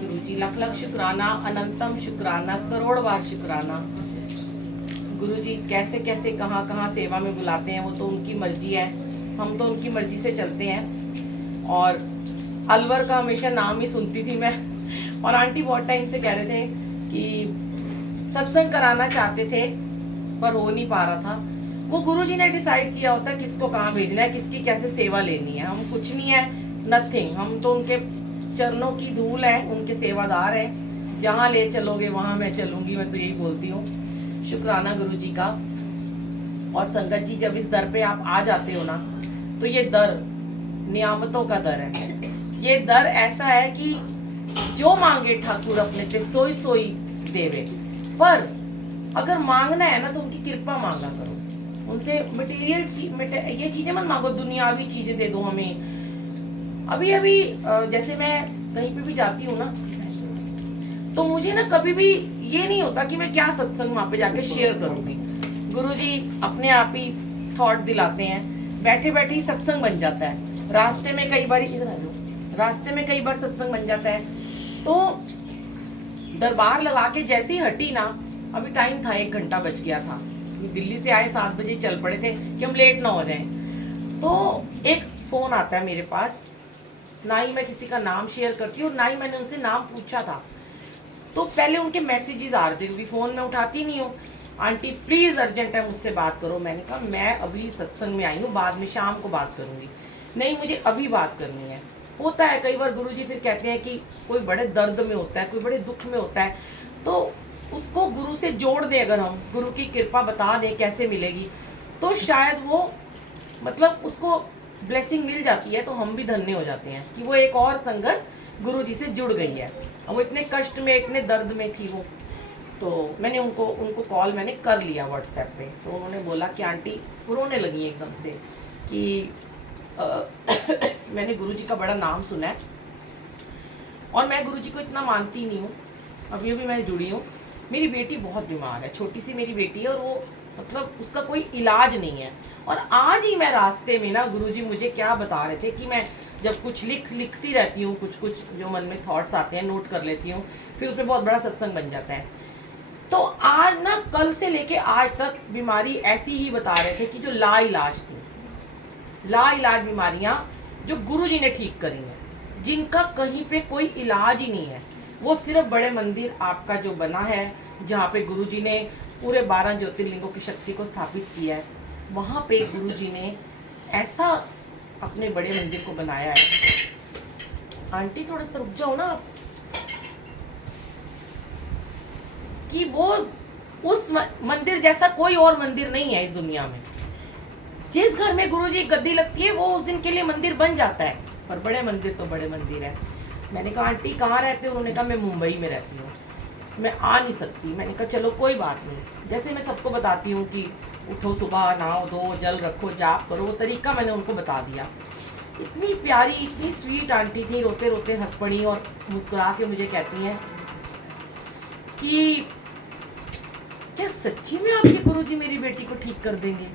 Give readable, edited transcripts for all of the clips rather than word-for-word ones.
गुरुजी, लख लख शुक्राना, अनंतम शुक्राना, करोड़ बार शुक्राना। गुरुजी कैसे कैसे कहाँ कहाँ सेवा में बुलाते हैं, वो तो उनकी मर्जी है, हम तो उनकी मर्जी से चलते हैं। और अलवर का हमेशा नाम ही सुनती थी मैं, और आंटी बहुत टाइम से कह रहे थे कि सत्संग कराना चाहते थे पर हो नहीं पा रहा था। वो गुरुजी ने डिसाइड किया होता है किसको कहाँ भेजना है, किसकी कैसे सेवा लेनी है। हम कुछ नहीं है, नथिंग, हम तो उनके चरणों की धूल है, उनके सेवादार हैं। जहाँ ले चलोगे वहाँ मैं चलूंगी, मैं तो यही बोलती हूँ। शुक्राना गुरुजी का। और संगत जी, जब इस दर पे आप आ जाते हो ना, तो ये दर नियामतों का दर है। ये दर ऐसा है कि जो मांगे ठाकुर अपने ते सोई सोई देवे। पर अगर मांगना है ना तो उनकी कृपा मांगा करो, उनसे मटेरियल ये चीजें मत मांगो, दुनियावी चीजें दे दो हमें। अभी अभी जैसे मैं कहीं पे भी जाती हूँ ना, तो मुझे ना कभी भी ये नहीं होता कि मैं क्या सत्संग वहां पे जाके शेयर करूंगी। गुरुजी अपने आप ही थॉट दिलाते हैं, बैठे बैठे ही सत्संग बन जाता है। रास्ते में कई बार, इधर आ जाओ, रास्ते में कई बार सत्संग बन जाता है। तो दरबार लगा के जैसे ही हटी ना, अभी टाइम था 1 घंटा बच गया था, दिल्ली से आए 7 बजे, चल पड़े थे कि हम लेट ना हो जाएं। तो एक फोन आता है मेरे पास, ना ही मैं किसी का नाम शेयर करती हूँ, ना ही मैंने उनसे नाम पूछा था। तो पहले उनके मैसेजेस आ रहे थे, फोन में उठाती नहीं हूँ। आंटी प्लीज अर्जेंट है, मुझसे बात करो। मैंने कहा मैं अभी सत्संग में आई हूँ, बाद में शाम को बात करूंगी। नहीं, मुझे अभी बात करनी है। होता है कई बार गुरुजी फिर कहते हैं कि कोई बड़े दर्द में होता है, कोई बड़े दुख में होता है, तो उसको गुरु से जोड़ दे। अगर हम गुरु की कृपा बता दें कैसे मिलेगी, तो शायद वो मतलब उसको ब्लेसिंग मिल जाती है, तो हम भी धन्य हो जाते हैं कि वो एक और संगत गुरु जी से जुड़ गई है। और वो इतने कष्ट में, इतने दर्द में थी वो। तो मैंने उनको कॉल मैंने कर लिया व्हाट्सएप पे। तो उन्होंने बोला कि आंटी, रोने लगी एकदम से कि मैंने गुरु जी का बड़ा नाम सुना है और मैं गुरु जी को इतना मानती नहीं हूँ, अभी अभी मैं जुड़ी हूँ। मेरी बेटी बहुत बीमार है, छोटी सी मेरी बेटी है, और वो मतलब उसका कोई इलाज नहीं है। और आज ही मैं रास्ते में ना, गुरुजी मुझे क्या बता रहे थे कि मैं जब कुछ लिखती रहती हूँ, कुछ जो मन में थॉट्स आते हैं नोट कर लेती हूँ, फिर उसमें बहुत बड़ा सत्संग बन जाता है। तो आज ना, कल से लेके आज तक बीमारी ऐसी ही बता रहे थे कि जो लाइलाज थी, लाइलाज बीमारियां जो गुरुजी ने ठीक करी हैं, जिनका कहीं पे कोई इलाज ही नहीं है। वो सिर्फ बड़े मंदिर आपका जो बना है, जहाँ पे गुरुजी ने पूरे 12 ज्योतिर्लिंगों की शक्ति को स्थापित किया है, वहाँ पे गुरुजी ने ऐसा अपने बड़े मंदिर को बनाया है। आंटी थोड़ा सा रुक जाओ ना आप, कि वो उस मंदिर जैसा कोई और मंदिर नहीं है इस दुनिया में। जिस घर में गुरुजी गद्दी लगती है, वो उस दिन के लिए मंदिर बन जाता है। पर बड़े मंदिर तो बड़े मंदिर है। मैंने कहा आंटी कहाँ रहते हो? उन्होंने कहा मैं मुंबई में रहती हूँ, मैं आ नहीं सकती। मैंने कहा चलो कोई बात नहीं। जैसे मैं सबको बताती हूँ कि उठो, सुबह नहाओ धो, जल रखो, जाप करो, वो तरीका मैंने उनको बता दिया। इतनी प्यारी, इतनी स्वीट आंटी थी, रोते रोते हंस पड़ी और मुस्कुरा के मुझे कहती हैं कि क्या सच्ची में आपके गुरुजी मेरी बेटी को ठीक कर देंगे?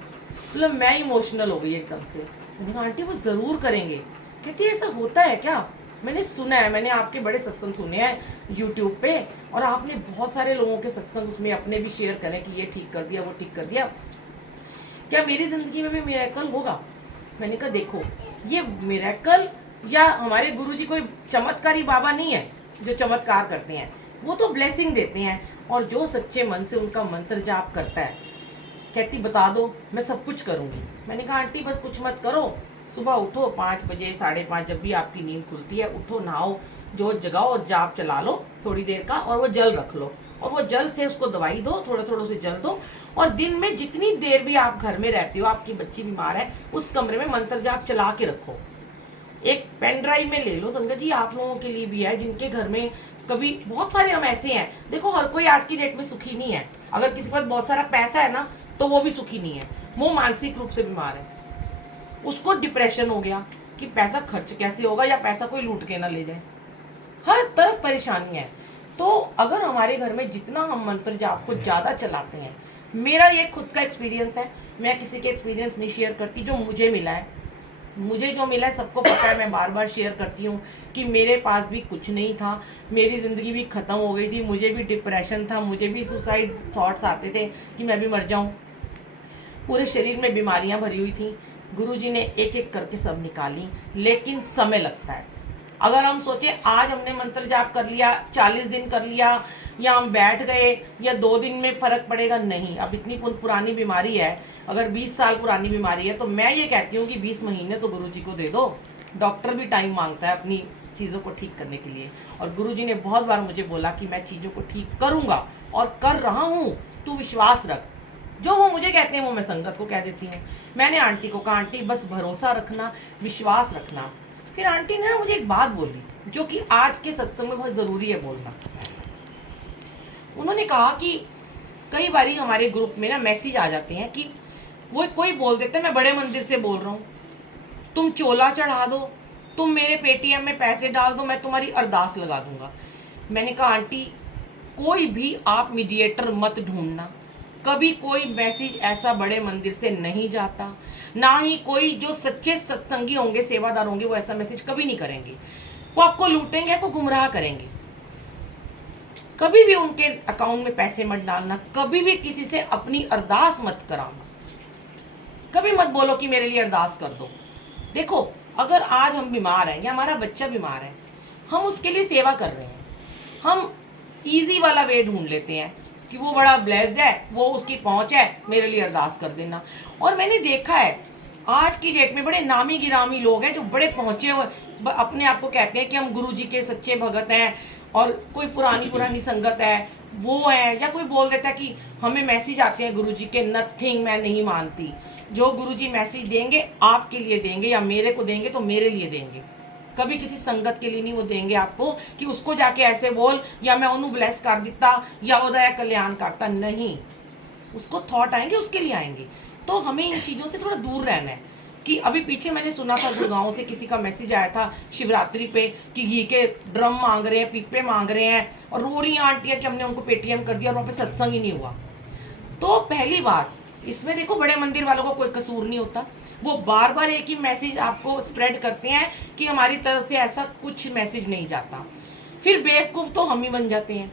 मतलब मैं इमोशनल हो गई एकदम से। मैंने कहा आंटी वो ज़रूर करेंगे। कहती है ऐसा होता है क्या? मैंने सुना है, मैंने आपके बड़े सत्संग सुने हैं यूट्यूब पे, और आपने बहुत सारे लोगों के सत्संग उसमें अपने भी शेयर करें कि ये ठीक कर दिया, वो ठीक कर दिया। क्या मेरी ज़िंदगी में भी मिरेकल होगा? मैंने कहा देखो, ये मिरेकल या हमारे गुरुजी कोई चमत्कारी बाबा नहीं है जो चमत्कार करते हैं, वो तो ब्लेसिंग देते हैं। और जो सच्चे मन से उनका मंत्र जाप करता है, कहती बता दो मैं सब कुछ करूँगी। मैंने कहा आंटी बस कुछ मत करो, सुबह उठो 5 बजे, 5:30, जब भी आपकी नींद खुलती है उठो, नहाओ, जोत जगाओ और जाप चला लो थोड़ी देर का, और वो जल रख लो, और वो जल से उसको दवाई दो, थोड़ा थोड़ा उसे जल दो। और दिन में जितनी देर भी आप घर में रहती हो, आपकी बच्ची बीमार है, उस कमरे में मंत्र जाप चला के रखो। एक पेन ड्राइव में ले लो संगत जी, आप लोगों के लिए भी है जिनके घर में कभी, बहुत सारे हम ऐसे हैं, देखो हर कोई आज की डेट में सुखी नहीं है। अगर किसी के पास बहुत सारा पैसा है ना, तो वो भी सुखी नहीं है, वो मानसिक रूप से बीमार है। उसको डिप्रेशन हो गया कि पैसा खर्च कैसे होगा, या पैसा कोई लूट के ना ले जाए, हर तरफ परेशानी है। तो अगर हमारे घर में जितना हम मंत्र जाप को ज़्यादा चलाते हैं, मेरा ये खुद का एक्सपीरियंस है, मैं किसी के एक्सपीरियंस नहीं शेयर करती, जो मुझे मिला है, मुझे जो मिला है सबको पता है, मैं बार बार शेयर करती हूँ कि मेरे पास भी कुछ नहीं था, मेरी ज़िंदगी भी ख़त्म हो गई थी, मुझे भी डिप्रेशन था, मुझे भी सुसाइड थॉट्स आते थे कि मैं भी मर जाऊँ, पूरे शरीर में बीमारियाँ भरी हुई थी। गुरुजी ने एक एक करके सब निकाली, लेकिन समय लगता है। अगर हम सोचें आज हमने मंत्र जाप कर लिया, 40 दिन कर लिया, या हम बैठ गए या 2 दिन में फ़र्क पड़ेगा, नहीं। अब इतनी पुरानी बीमारी है, अगर 20 साल पुरानी बीमारी है तो मैं ये कहती हूँ कि 20 महीने तो गुरुजी को दे दो। डॉक्टर भी टाइम मांगता है अपनी चीज़ों को ठीक करने के लिए, और गुरुजी ने बहुत बार मुझे बोला कि मैं चीज़ों को ठीक करूँगा और कर रहा हूँ, तू विश्वास रख। जो वो मुझे कहते हैं वो मैं संगत को कह देती हूँ। मैंने आंटी को कहा, आंटी बस भरोसा रखना, विश्वास रखना। फिर आंटी ने ना मुझे एक बात बोली जो कि आज के सत्संग में बहुत ज़रूरी है बोलना। उन्होंने कहा कि कई बारी हमारे ग्रुप में ना मैसेज आ जाते हैं कि वो कोई बोल देता है मैं बड़े मंदिर से बोल रहा हूँ, तुम चोला चढ़ा दो, तुम मेरे पेटीएम में पैसे डाल दो, मैं तुम्हारी अरदास लगा दूंगा। मैंने कहा आंटी कोई भी आप मीडिएटर मत ढूंढना, कभी कोई मैसेज ऐसा बड़े मंदिर से नहीं जाता, ना ही कोई जो सच्चे सत्संगी होंगे, सेवादार होंगे, वो ऐसा मैसेज कभी नहीं करेंगे। वो आपको लूटेंगे, वो गुमराह करेंगे। कभी भी उनके अकाउंट में पैसे मत डालना, कभी भी किसी से अपनी अरदास मत कराना, कभी मत बोलो कि मेरे लिए अरदास कर दो। देखो अगर आज हम बीमार हैं या हमारा बच्चा बीमार है, हम उसके लिए सेवा कर रहे हैं, हम इजी वाला वे ढूंढ लेते हैं कि वो बड़ा ब्लेस्ड है, वो उसकी पहुंच है, मेरे लिए अरदास कर देना। और मैंने देखा है आज की डेट में बड़े नामी गिरामी लोग हैं जो बड़े पहुंचे हुए अपने आप को कहते हैं कि हम गुरु जी के सच्चे भगत हैं, और कोई पुरानी संगत है वो है, या कोई बोल देता है कि हमें मैसेज आते हैं गुरु जी के, नथिंग, मैं नहीं मानती। जो गुरु जी मैसेज देंगे आपके लिए देंगे, या मेरे को देंगे तो मेरे लिए देंगे, कभी किसी संगत के लिए नहीं वो देंगे आपको कि उसको जाके ऐसे बोल या मैं उन्हें ब्लेस कर देता या उदय कल्याण करता, नहीं। उसको थॉट आएंगे, उसके लिए आएंगे। तो हमें इन चीज़ों से थोड़ा दूर रहना है। कि अभी पीछे मैंने सुना था गुड़गांव से किसी का मैसेज आया था शिवरात्रि पे कि घी के ड्रम मांग रहे हैं, पीपे मांग रहे हैं, और रो रही आंटियाँ कि हमने उनको पेटीएम कर दिया और वहाँ पे सत्संग ही नहीं हुआ। तो पहली बात इसमें देखो बड़े मंदिर वालों को कोई कसूर नहीं होता, वो बार बार एक ही मैसेज आपको स्प्रेड करते हैं कि हमारी तरफ से ऐसा कुछ मैसेज नहीं जाता। फिर बेवकूफ़ तो हम ही बन जाते हैं,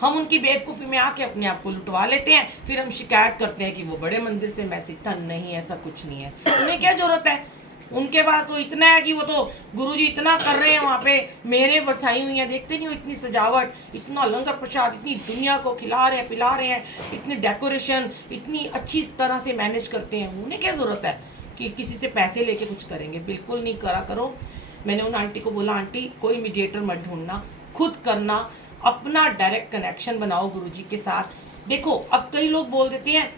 हम उनकी बेवकूफ़ी में आके अपने आप को लुटवा लेते हैं। फिर हम शिकायत करते हैं कि वो बड़े मंदिर से मैसेज था, नहीं ऐसा कुछ नहीं है। उन्हें क्या जरूरत है, उनके पास तो इतना है कि वो तो गुरुजी इतना कर रहे हैं वहाँ पे, मेरे बरसाई हुई हैं, देखते नहीं हो इतनी सजावट, इतना लंगर प्रसाद, इतनी दुनिया को खिला रहे हैं, पिला रहे हैं, इतनी डेकोरेशन इतनी अच्छी तरह से मैनेज करते हैं। उन्हें क्या ज़रूरत है कि किसी से पैसे लेके कुछ करेंगे, बिल्कुल नहीं करा करो। मैंने उन आंटी को बोला आंटी कोई मीडिएटर मत ढूंढना, खुद करना, अपना डायरेक्ट कनेक्शन बनाओ गुरुजी के साथ। देखो अब कई लोग बोल देते हैं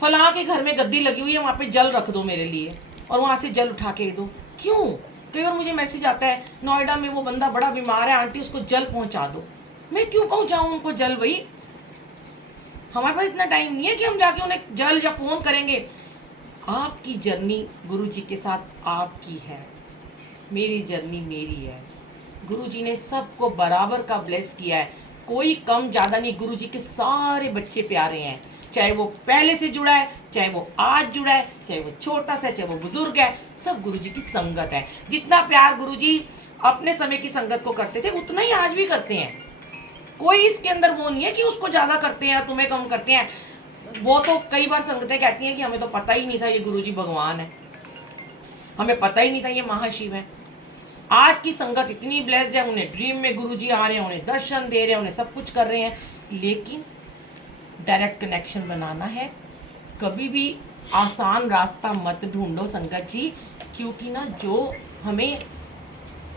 फलां के घर में गद्दी लगी हुई है, वहाँ पे जल रख दो मेरे लिए और वहाँ से जल उठा के दो। क्यों? कई बार मुझे मैसेज आता है नोएडा में वो बंदा बड़ा बीमार है आंटी उसको जल पहुँचा दो। मैं क्यों पहुँचाऊँ उनको जल? भाई हमारे पास इतना टाइम नहीं है कि हम जाके उन्हें जल या फ़ोन करेंगे। आपकी जर्नी गुरुजी के साथ आपकी है, मेरी जर्नी मेरी है। गुरुजी ने सबको बराबर का ब्लेस किया है, कोई कम ज़्यादा नहीं। गुरुजी के सारे बच्चे प्यारे हैं, चाहे वो पहले से जुड़ा है, चाहे वो आज जुड़ा है, चाहे वो छोटा सा, चाहे वो बुजुर्ग है, सब गुरुजी की संगत है। जितना प्यार गुरुजी अपने समय की संगत को करते थे उतना ही आज भी करते हैं। कोई इसके अंदर वो नहीं है कि उसको ज़्यादा करते हैं तुम्हें कम करते हैं। वो तो कई बार संगतें कहती हैं कि हमें तो पता ही नहीं था ये गुरुजी भगवान है, हमें पता ही नहीं था ये महाशिव है। आज की संगत इतनी ब्लेस्ड है, उन्हें ड्रीम में गुरुजी आ रहे हैं, उन्हें दर्शन दे रहे हैं, उन्हें सब कुछ कर रहे हैं। लेकिन डायरेक्ट कनेक्शन बनाना है, कभी भी आसान रास्ता मत ढूंढो संगत जी, क्योंकि ना जो हमें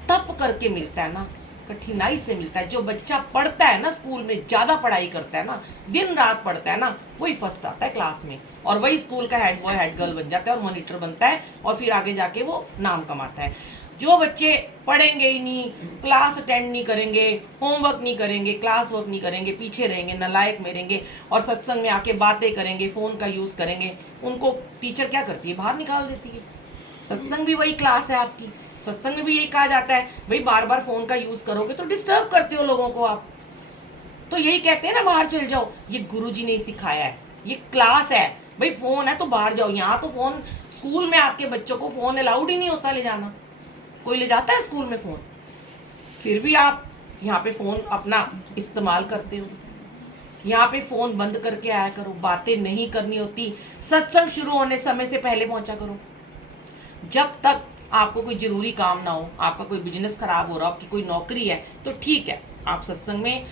तप करके मिलता है ना, कठिनाई से मिलता है। जो बच्चा पढ़ता है ना, स्कूल में ज़्यादा पढ़ाई करता है ना, दिन रात पढ़ता है ना, वही फर्स्ट आता है क्लास में, और वही स्कूल का हेड बॉय हेड गर्ल बन जाता है और मॉनिटर बनता है, और फिर आगे जाके वो नाम कमाता है। जो बच्चे पढ़ेंगे ही नहीं, क्लास अटेंड नहीं करेंगे, होमवर्क नहीं करेंगे, क्लास वर्क नहीं करेंगे, पीछे रहेंगे, नालायक में रहेंगे, और सत्संग में आके बातें करेंगे, फ़ोन का यूज़ करेंगे, उनको टीचर क्या करती है? बाहर निकाल देती है। सत्संग भी वही क्लास है आपकी, सत्संग में भी यही कहा जाता है भाई बार बार फ़ोन का यूज़ करोगे तो डिस्टर्ब करते हो लोगों को आप, तो यही कहते हैं ना बाहर चल जाओ। ये गुरुजी ने सिखाया है, ये क्लास है भाई, फ़ोन है तो बाहर जाओ। यहाँ तो फ़ोन स्कूल में आपके बच्चों को फोन अलाउड ही नहीं होता ले जाना, कोई ले जाता है स्कूल में फोन, फिर भी आप यहाँ पे फोन अपना इस्तेमाल करते हो। यहाँ पे फोन बंद करके आया करो, बातें नहीं करनी होती, सत्संग शुरू होने समय से पहले पहुंचा करो। जब तक आपको कोई जरूरी काम ना हो, आपका कोई बिजनेस खराब हो रहा हो, आपकी कोई नौकरी है तो ठीक है, आप सत्संग में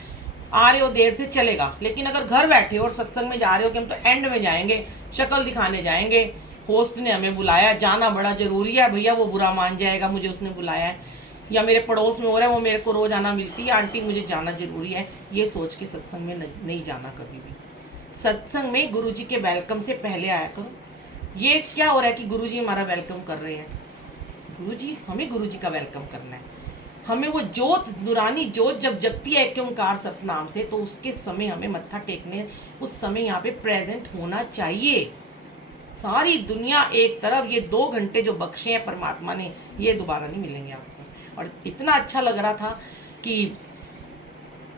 आ रहे हो देर से चलेगा। लेकिन अगर घर बैठे हो और सत्संग में जा रहे हो कि हम तो एंड में जाएंगे, शक्ल दिखाने जाएंगे, होस्ट ने हमें बुलाया, जाना बड़ा जरूरी है, भैया वो बुरा मान जाएगा मुझे उसने बुलाया है, या मेरे पड़ोस में हो रहा है, वो मेरे को रोज आना मिलती है, आंटी मुझे जाना जरूरी है, ये सोच के सत्संग में नहीं जाना कभी भी। सत्संग में गुरुजी के वेलकम से पहले आया करो। ये क्या हो रहा है कि गुरुजी हमारा वेलकम कर रहे हैं, गुरुजी हमें गुरुजी का वेलकम करना है। हमें वो जोत, नूरानी जोत जब जगती है ओंकार सतनाम से, तो उसके समय हमें मत्था टेकने उस समय यहाँ पे प्रेजेंट होना चाहिए। सारी दुनिया एक तरफ, ये 2 घंटे जो बख्शे हैं परमात्मा ने, ये दोबारा नहीं मिलेंगे आपको। और इतना अच्छा लग रहा था कि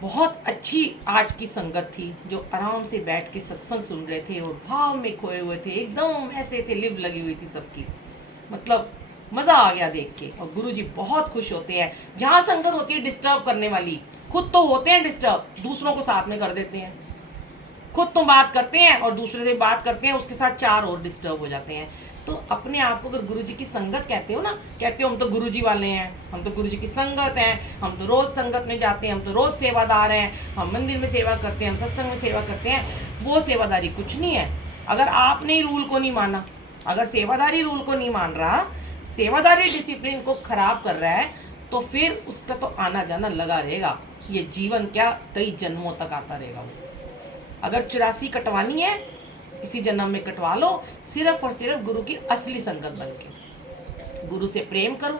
बहुत अच्छी आज की संगत थी, जो आराम से बैठ के सत्संग सुन रहे थे और भाव में खोए हुए थे, एकदम ऐसे थे, लिव लगी हुई थी सबकी, मतलब मजा आ गया देख के। और गुरुजी बहुत खुश होते हैं जहां संगत होती है डिस्टर्ब करने वाली, खुद तो होते हैं डिस्टर्ब, दूसरों को साथ में कर देते हैं। खुद तो बात करते हैं और दूसरे से बात करते हैं, उसके साथ 4 और डिस्टर्ब हो जाते हैं। तो अपने आप को अगर गुरुजी की संगत कहते हो ना, कहते हो हम तो गुरुजी वाले हैं, हम तो गुरुजी की संगत हैं, हम तो रोज संगत में जाते हैं, हम तो रोज सेवादार हैं, हम मंदिर में सेवा करते हैं, हम सत्संग में सेवा करते हैं, वो सेवादारी कुछ नहीं है। अगर आपने रूल को नहीं माना, अगर सेवादारी रूल को नहीं मान रहा, सेवादारी डिसिप्लिन को खराब कर रहा है, तो फिर उसका तो आना जाना लगा रहेगा, ये जीवन क्या कई जन्मों तक आता रहेगा वो। अगर 84 कटवानी है, इसी जन्म में कटवा लो, सिर्फ और सिर्फ गुरु की असली संगत बन के। गुरु से प्रेम करो,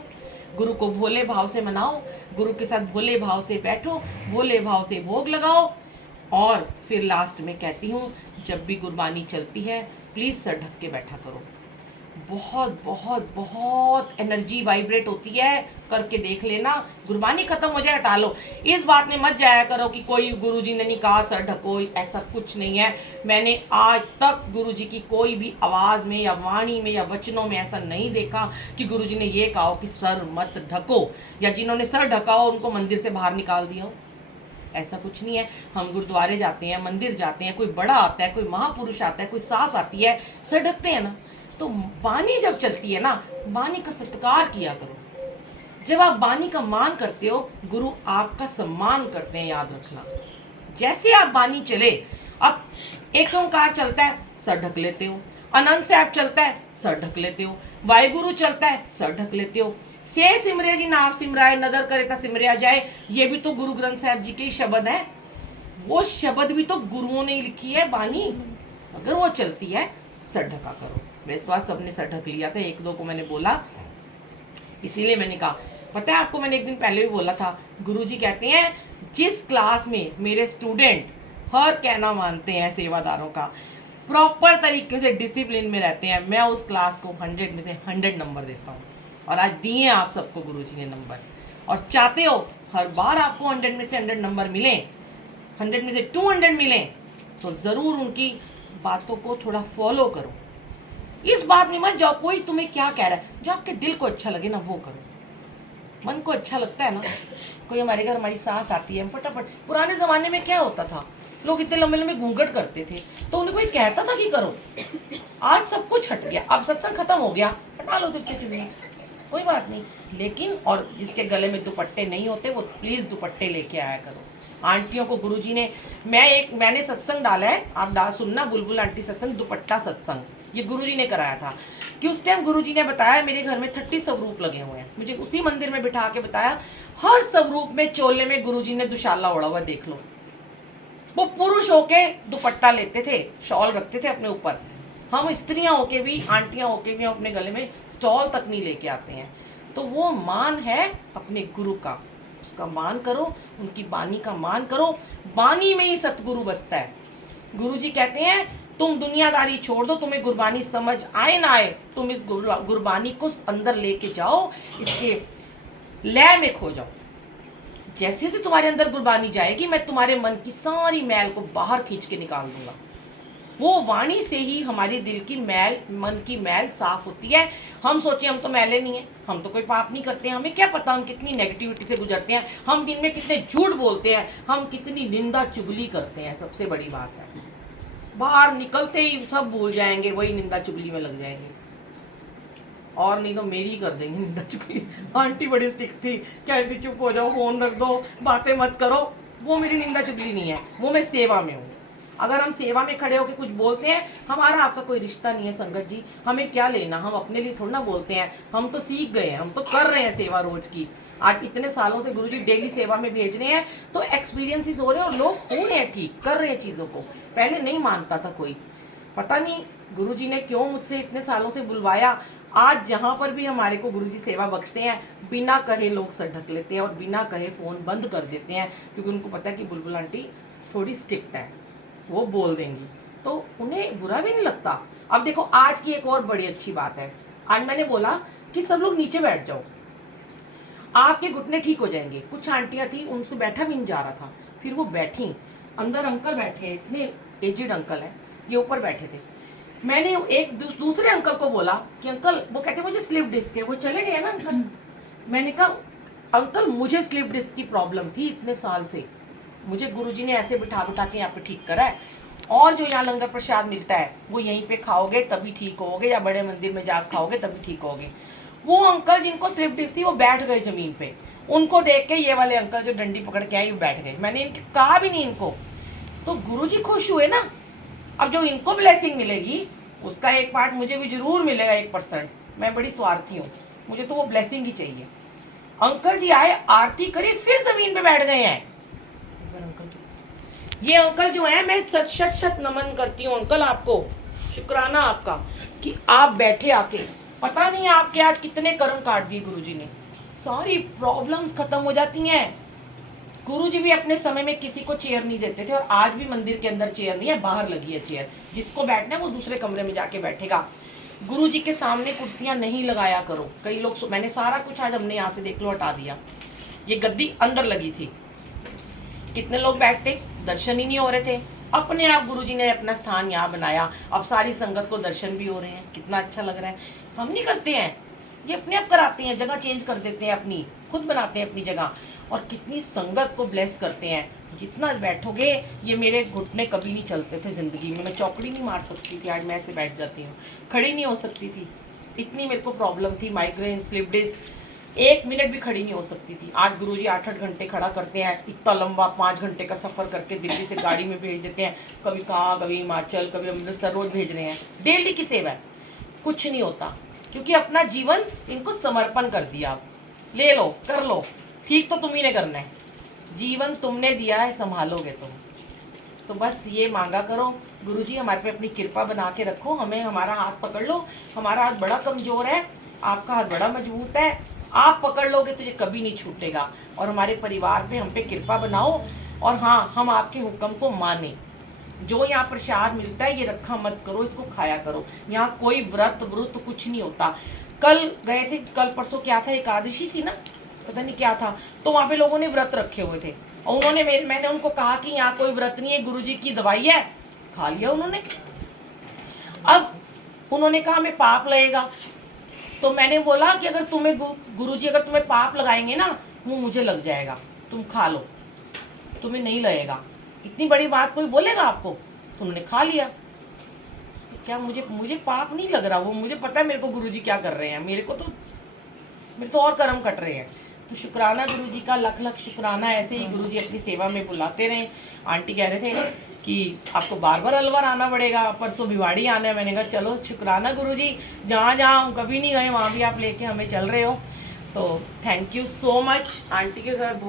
गुरु को भोले भाव से मनाओ, गुरु के साथ भोले भाव से बैठो, भोले भाव से भोग लगाओ। और फिर लास्ट में कहती हूँ, जब भी गुरबानी चलती है प्लीज सर ढक के बैठा करो। बहुत बहुत बहुत एनर्जी वाइब्रेट होती है, करके देख लेना। गुरबानी खत्म हो जाए हटा लो, इस बात में मत जाया करो कि कोई गुरुजी ने नहीं कहा सर ढको, ऐसा कुछ नहीं है। मैंने आज तक गुरुजी की कोई भी आवाज में या वाणी में या वचनों में ऐसा नहीं देखा कि गुरुजी ने ये कहा कि सर मत ढको, या जिन्होंने सर ढका हो उनको मंदिर से बाहर निकाल दिया हो, ऐसा कुछ नहीं है। हम गुरुद्वारे जाते हैं, मंदिर जाते हैं, कोई बड़ा आता है, कोई महापुरुष आता है, कोई सास आती है, सर ढकते हैं ना। तो बानी जब चलती है ना, बानी का सत्कार किया करो। जब आप बानी का मान करते हो, गुरु आपका सम्मान करते हैं, याद रखना। जैसे आप बानी चले, अब एक ओंकार चलता है, सर ढक लेते हो, अनंत साहब चलता है, सर ढक लेते हो, वाहिगुरु चलता है, सर ढक लेते हो, से सिमरे जी नाम सिमराए, नदर करे ता सिमरिया जाए, ये भी तो गुरु ग्रंथ साहब जी के ही शब्द है। वो शब्द भी तो गुरुओं ने लिखी है बानी, अगर वो चलती है सर ढका करो। वैसे बात सबने सर ढक लिया था, 1-2 को मैंने बोला, इसीलिए मैंने कहा। पता है आपको, मैंने एक दिन पहले भी बोला था, गुरुजी कहते हैं जिस क्लास में मेरे स्टूडेंट हर कहना मानते हैं सेवादारों का, प्रॉपर तरीके से डिसिप्लिन में रहते हैं, मैं उस क्लास को 100 में से 100 नंबर देता हूँ। और आज दिए आप सबको गुरुजी ने नंबर, और चाहते हो हर बार आपको 100 में से 100 नंबर मिले, 100 में से 200 मिले, तो ज़रूर उनकी बातों को थोड़ा फॉलो करो। इस बात में मत जाओ कोई तुम्हें क्या कह रहा है, जो आपके दिल को अच्छा लगे ना वो करो। मन को अच्छा लगता है ना, कोई हमारे घर हमारी सास आती है, फटाफट, पुराने ज़माने में क्या होता था, लोग इतने लंबे लंबे घूंघट करते थे, तो उन्हें कोई कहता था कि करो। आज सब कुछ हट गया, अब सत्संग खत्म हो गया, हटा लो सिर से चुन्नी, कोई बात नहीं। लेकिन और जिसके गले में दुपट्टे नहीं होते वो प्लीज़ दुपट्टे लेके आया करो। आंटियों को गुरुजी ने, मैंने सत्संग डाला है, आप सुनना, बुलबुल आंटी सत्संग, दुपट्टा सत्संग, ये गुरुजी ने कराया था। कि उस टाइम गुरुजी ने बताया मेरे घर में 30 स्वरूप लगे हुए हैं, मुझे उसी मंदिर में बिठा के बताया, हर स्वरूप में चोले में गुरुजी ने दुशाला ओढ़ा हुआ, देख लो। वो पुरुष होके दुपट्टा लेते थे, शॉल रखते थे अपने ऊपर, हम स्त्रियां होके भी, आंटियां होके भी हम अपने गले में स्टॉल तक नहीं लेके आते हैं। तो वो मान है अपने गुरु का, उसका मान करो, उनकी बानी का मान करो, बानी में ही सतगुरु बसता है। गुरुजी कहते हैं तुम दुनियादारी छोड़ दो, तुम्हें गुरबानी समझ आए ना आए, तुम इस गुरबानी को अंदर लेके जाओ, इसके लय में खो जाओ। जैसे से तुम्हारे अंदर गुरबानी जाएगी, मैं तुम्हारे मन की सारी मैल को बाहर खींच के निकाल दूंगा। वो वाणी से ही हमारे दिल की मैल, मन की मैल साफ होती है। हम सोचे हम तो मैले नहीं है, हम तो कोई पाप नहीं करते हैं, हमें क्या पता हम कितनी नेगेटिविटी से गुजरते हैं, हम दिन में कितने झूठ बोलते हैं, हम कितनी निंदा चुगली करते हैं। सबसे बड़ी बात है, बाहर निकलते ही सब भूल जाएंगे, वही निंदा चुगली में लग जाएंगे, और नहीं तो मेरी कर देंगे निंदा चुगली। आंटी बड़ी स्ट्रिक्ट थी, कह रही थी चुप हो जाओ, फोन रख दो, बातें मत करो। वो मेरी निंदा चुगली नहीं है, वो मैं सेवा में हूँ। अगर हम सेवा में खड़े होकर कुछ बोलते हैं, हमारा आपका कोई रिश्ता नहीं है संगत जी, हमें क्या लेना, हम अपने लिए थोड़ा ना बोलते हैं, हम तो सीख गए हैं, हम तो कर रहे हैं सेवा रोज की। आज इतने सालों से गुरुजी डेली सेवा में भेज रहे हैं, तो एक्सपीरियंसेस हो रहे हैं और लोग हो रहे हैं, ठीक कर रहे हैं चीज़ों को। पहले नहीं मानता था कोई, पता नहीं गुरुजी ने क्यों मुझसे इतने सालों से बुलवाया। आज जहाँ पर भी हमारे को गुरुजी सेवा बख्शते हैं, बिना कहे लोग सर ढक लेते हैं और बिना कहे फ़ोन बंद कर देते हैं, क्योंकि उनको पता है कि बुलबुल आंटी थोड़ी स्ट्रिक्ट है, वो बोल देंगी, तो उन्हें बुरा भी नहीं लगता। अब देखो आज की एक और बड़ी अच्छी बात है, आज मैंने बोला कि सब लोग नीचे बैठ जाओ, आपके घुटने ठीक हो जाएंगे। कुछ आंटियां थी, उनको बैठा भी नहीं जा रहा था, फिर वो बैठी, अंदर अंकल बैठे, इतने एजिड अंकल हैं, ये ऊपर बैठे थे। मैंने एक दूसरे अंकल को बोला कि अंकल, वो कहते मुझे स्लिप डिस्क है, वो चले गए ना अंकल। मैंने कहा अंकल मुझे स्लिप डिस्क की प्रॉब्लम थी इतने साल से, मुझे गुरुजी ने ऐसे बिठा बिठा के यहाँ पे ठीक करा है, और जो यहाँ लंगर प्रसाद मिलता है वो यहीं पे खाओगे तभी ठीक होगे, या बड़े मंदिर में जाकर खाओगे तभी ठीक होगे। वो अंकल जिनको स्लिप डिस्क थी वो बैठ गए जमीन पे, उनको देख के ये वाले अंकल जो डंडी पकड़ के आए वो बैठ गए। मैंने इनके कहा भी नहीं इनको, तो गुरुजी खुश हुए ना। अब जो इनको ब्लेसिंग मिलेगी उसका एक पार्ट मुझे भी जरूर मिलेगा, 1%। मैं बड़ी स्वार्थी हूँ, मुझे तो वो ब्लेसिंग ही चाहिए। अंकल जी आए, आरती करी, फिर जमीन पे बैठ गए हैं। ये अंकल जो है, मैं सच सच सच नमन करती हूँ अंकल, आपको शुक्राना आपका कि आप बैठे आके। पता नहीं आपके आज कितने कर्म काट दिए गुरुजी ने, सारी प्रॉब्लम्स खत्म हो जाती हैं। गुरुजी भी अपने समय में किसी को चेयर नहीं देते थे, और आज भी मंदिर के अंदर चेयर नहीं है, बाहर लगी है चेयर, जिसको बैठना है वो दूसरे कमरे में जाके बैठेगा। गुरुजी के सामने कुर्सियां नहीं लगाया करो। कई लोग, मैंने सारा कुछ आज हमने यहाँ से देख लो हटा दिया, ये गद्दी अंदर लगी थी, कितने लोग बैठते, दर्शन ही नहीं हो रहे थे। अपने आप गुरुजी ने अपना स्थान यहाँ बनाया, अब सारी संगत को दर्शन भी हो रहे हैं, कितना अच्छा लग रहा है। हम नहीं करते हैं, ये अपने आप कराते हैं, जगह चेंज कर देते हैं, अपनी खुद बनाते हैं अपनी जगह, और कितनी संगत को ब्लेस करते हैं। जितना बैठोगे, ये मेरे घुटने कभी नहीं चलते थे ज़िंदगी में, मैं चौकड़ी नहीं मार सकती थी, आज मैं ऐसे बैठ जाती हूँ, खड़ी नहीं हो सकती थी, इतनी मेरे को प्रॉब्लम थी, माइग्रेन, स्लिप डिस्क, 1 मिनट भी खड़ी नहीं हो सकती थी। आज गुरुजी 8-8 घंटे खड़ा करते हैं, इतना लंबा 5 घंटे का सफ़र करके दिल्ली से गाड़ी में भेज देते हैं, कभी कहाँ, कभी हिमाचल, कभी अमृतसर, रोज भेज रहे हैं। डेली की सेवा है, कुछ नहीं होता, क्योंकि अपना जीवन इनको समर्पण कर दिया। आप ले लो, कर लो, ठीक तो तुम्ही ने करना है, जीवन तुमने दिया है, संभालोगे तुम। तो बस ये मांगा करो, गुरुजी हमारे पे अपनी कृपा बना के रखो, हमें हमारा हाथ पकड़ लो। हमारा हाथ बड़ा कमज़ोर है, आपका हाथ बड़ा मजबूत है, आप पकड़ लोगे तो ये कभी नहीं छूटेगा। और हमारे परिवार पे हम पे कृपा बनाओ, और हाँ, हम आपके हुक्म को माने। जो यहाँ प्रसाद मिलता है ये रखा मत करो, इसको खाया करो। यहाँ कोई व्रत कुछ नहीं होता। कल गए थे, कल परसों क्या था, एकादशी थी ना, पता नहीं क्या था, तो वहाँ पे लोगों ने व्रत रखे हुए थे, और उन्होंने मैंने उनको कहा कि यहाँ कोई व्रत नहीं है, गुरुजी की दवाई है, खा लिया उन्होंने। अब उन्होंने कहा हमें पाप लगेगा, तो मैंने बोला कि अगर तुम्हें गुरुजी अगर तुम्हें पाप लगाएंगे ना, वो मुझे लग जाएगा, तुम खा लो, तुम्हें नहीं लगेगा। इतनी बड़ी बात कोई बोलेगा आपको, तो उन्होंने खा लिया। तो क्या मुझे पाप नहीं लग रहा, वो मुझे पता है मेरे को गुरुजी क्या कर रहे हैं, मेरे तो और कर्म कट रहे हैं। तो शुक्राना गुरुजी का, लख लख शुक्राना। ऐसे ही गुरुजी अपनी सेवा में बुलाते रहे। आंटी कह रहे थे कि आपको बार बार अलवर आना पड़ेगा, परसों भिवाड़ी आना है। मैंने कहा चलो शुक्राना गुरुजी, जहाँ जहाँ हम कभी नहीं गए वहाँ भी आप लेके हमें चल रहे हो, तो thank you so much. Aunty के घर बहुत